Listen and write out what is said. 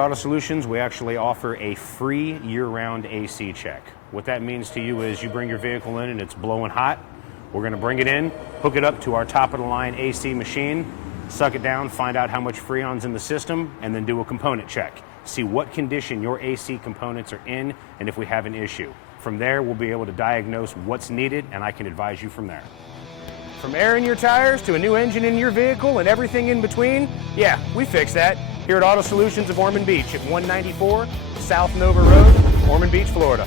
Auto Solutions, we actually offer a free year-round AC check. What that means to you is you bring your vehicle in and it's blowing hot. We're going to bring it in, hook it up to our top-of-the-line AC machine, suck it down, find out how much Freon's in the system, and then do a component check. See what condition your AC components are in and if we have an issue. From there, we'll be able to diagnose what's needed, and I can advise you from there. From air in your tires to a new engine in your vehicle and everything in between, yeah, we fix that here at Auto Solutions of Ormond Beach at 194 South Nova Road, Ormond Beach, Florida.